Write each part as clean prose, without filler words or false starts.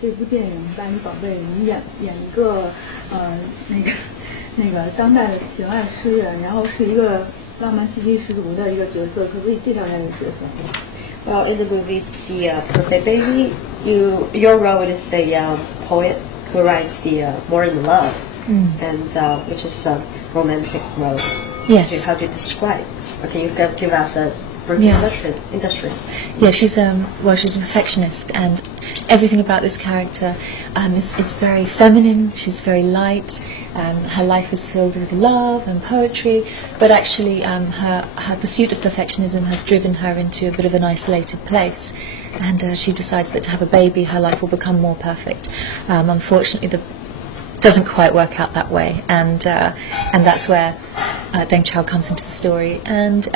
这部电影《巴黎宝贝》，你演一个那个当代的情爱诗人，然后是一个浪漫气息十足的一个角色，可不可以介绍一下这个角色？Well, in the movie The Perfect Baby, your role is a poet who writes the More in Love, and which is a romantic role. Yes. How do you describe? Or can you give us a brief industry? Yeah, she's a perfectionist, and everything about this character is very feminine. She's very light. Her life is filled with love and poetry, but actually her pursuit of perfectionism has driven her into a bit of an isolated place, and she decides that to have a baby her life will become more perfect. Unfortunately, it doesn't quite work out that way, and that's where Deng Chao comes into the story, and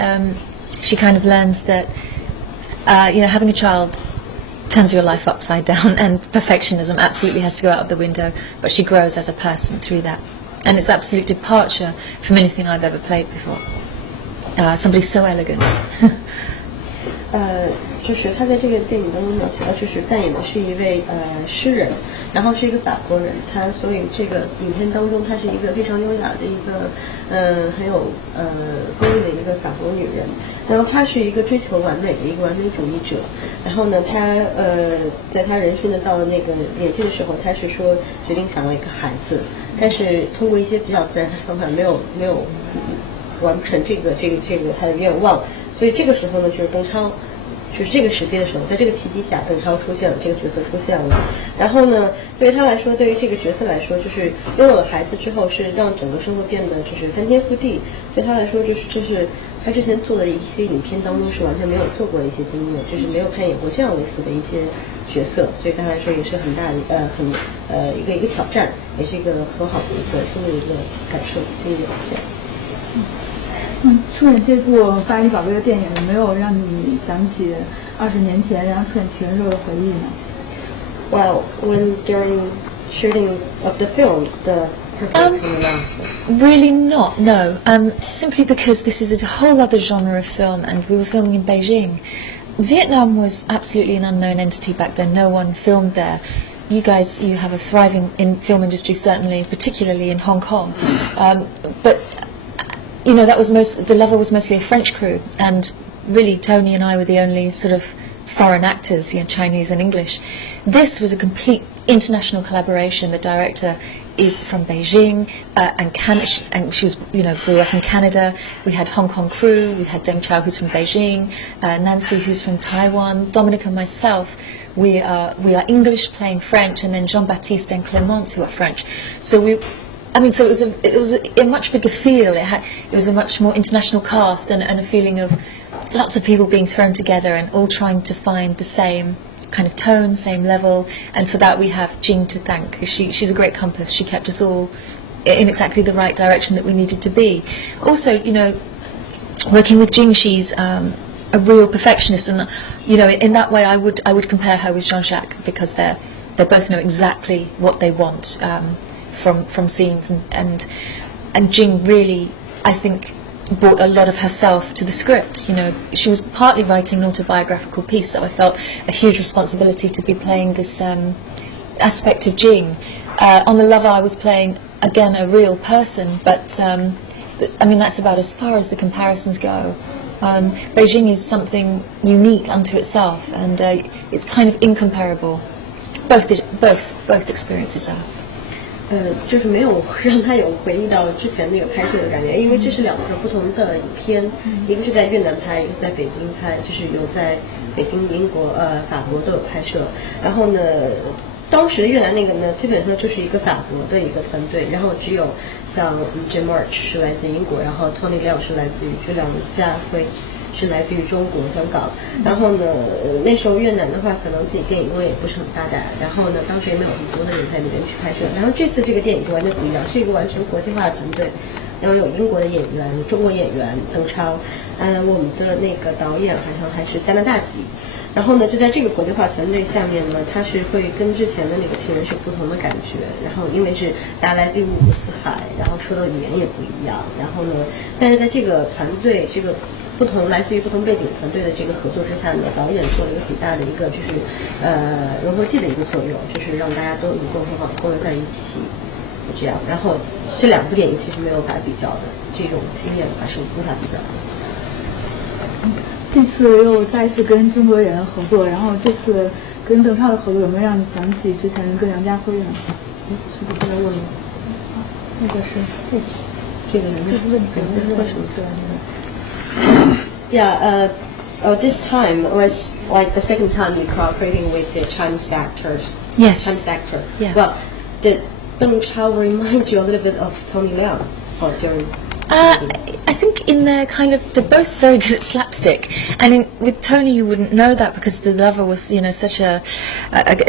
she kind of learns that having a child turns your life upside down, and perfectionism absolutely has to go out of the window, but she grows as a person through that, and it's absolute departure from anything I've ever played before. Somebody so elegant. 就是他在这个电影当中描写的，就是扮演的是一位诗人，然后是一个法国人，他所以这个影片当中，她是一个非常优雅的一个很有功力的一个法国女人，然后她是一个追求完美的一个完美主义者，然后呢，她在她人生的到了那个年纪的时候，她是说决定想要一个孩子，但是通过一些比较自然的方法，没有完不成这个她的愿望，所以这个时候呢，就是邓超。就是这个时机的时候，在这个契机下，邓超出现了，这个角色出现了。然后呢，对于他来说，对于这个角色来说，就是拥有了孩子之后，是让整个生活变得就是翻天覆地。对他来说，就是他之前做的一些影片当中是完全没有做过的一些经验，就是没有扮演过这样类似的一些角色，所以对他来说也是很大的一个挑战，也是一个很好的一个新的一个感受经验。这样。出演这部《巴黎宝贝》的电影，有没有让你想起20年前然后出演情人时候的回忆呢？ Well, when during shooting of the film, the perfect Really not, no. Simply because this is a whole other genre of film, and we were filming in Beijing. Vietnam was absolutely an unknown entity back then. No one filmed there. You guys, you have a thriving film industry, certainly, particularly in Hong Kong. But that was the Lover was mostly a French crew, and really Tony and I were the only sort of foreign actors, Chinese and English. This was a complete international collaboration. The director is from Beijing, and she was, grew up in Canada. We had Hong Kong crew. We had Deng Chao, who's from Beijing, Nancy, who's from Taiwan, Dominic and myself. We are English playing French, and then Jean-Baptiste and Clémence, who are French. So it was a much bigger feel. It was a much more international cast, and a feeling of lots of people being thrown together and all trying to find the same kind of tone, same level. And for that we have Jing to thank, because she's a great compass. She kept us all in exactly the right direction that we needed to be. Also, working with Jing, she's a real perfectionist, and in that way I would compare her with Jean-Jacques, because they both know exactly what they want from scenes, and Jing really, I think, brought a lot of herself to the script. She was partly writing an autobiographical piece, so I felt a huge responsibility to be playing this aspect of Jing. On The Lover I was playing, again, a real person, but that's about as far as the comparisons go. Beijing is something unique unto itself, and it's kind of incomparable. Both experiences are. 就是没有让他有回忆到之前那个拍摄的感觉，因为这是两个不同的影片，一个是在越南拍，一个是在北京拍，就是有在北京、英国、法国都有拍摄。然后呢，当时越南那个呢，基本上就是一个法国的一个团队，然后只有像 Jim March 是来自英国，然后 Tony Liao 是来自于这两家会。是来自于中国香港，然后呢，那时候越南的话，可能自己电影院也不是很发达，然后呢，当时也没有很多的人在那边去拍摄。然后这次这个电影就完全不一样，是一个完全国际化的团队，然后有英国的演员、中国演员邓超，我们的那个导演好像还是加拿大籍。然后呢，就在这个国际化团队下面呢，他是会跟之前的那个情人是不同的感觉。然后因为是大家来自于五湖四海，然后说的语言也不一样。然后呢，但是在这个团队这个不同来自于不同背景团队的这个合作之下呢，导演做了一个很大的一个就是融合剂的一个作用，就是让大家都能够很好的交流在一起，这样。然后这两部电影其实没有法比较的，这种经验的话是无法比较的。这次又再一次跟中国演员合作，然后这次跟邓超的合作有没有让你想起之前跟梁家辉呢？是不是在问吗？那个是这个人是问什么出来的？ Yeah, this time was like the second time you cooperating with the Chinese actors. Yes. Chinese actor. Yeah. Well, did Deng Chao remind you a little bit of Tony Leung during? I think in their kind of, they're both very good at slapstick, and with Tony you wouldn't know that because The Lover was, you know, such a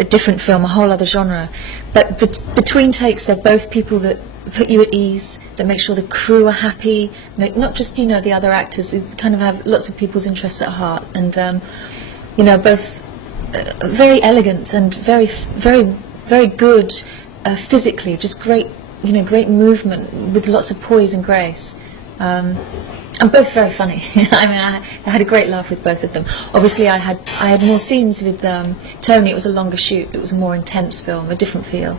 different film, a whole other genre. But between takes, they're both people that put you at ease, that make sure the crew are happy, not just, you know, the other actors. They kind of have lots of people's interests at heart, and you know, both very elegant and very good physically, just great. You know, great movement with lots of poise and grace, and both very funny. I mean, I had a great laugh with both of them. Obviously, I had more scenes with Tony. It was a longer shoot. It was a more intense film, a different feel.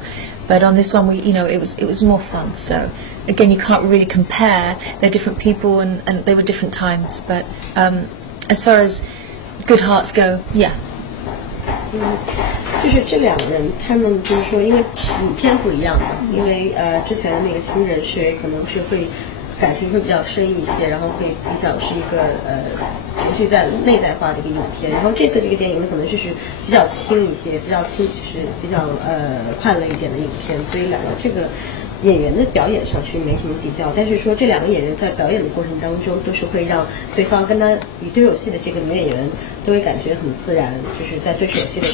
But on this one, it was more fun. So again, you can't really compare. They're different people, and they were different times. But as far as good hearts go, yeah. 就是这两个人，他们就是说，因为影片不一样嘛，因为之前的那个新人是可能是会感情会比较深一些，然后会比较是一个情绪在内在化的一个影片，然后这次这个电影呢可能就是比较轻一些，比较轻就是比较快乐一点的影片，所以两个这个演员的表演上去没什么比较，但是说这两个演员在表演的过程当中都是会让对方跟他与对手戏的这个女演员都会感觉很自然，就是在对手戏的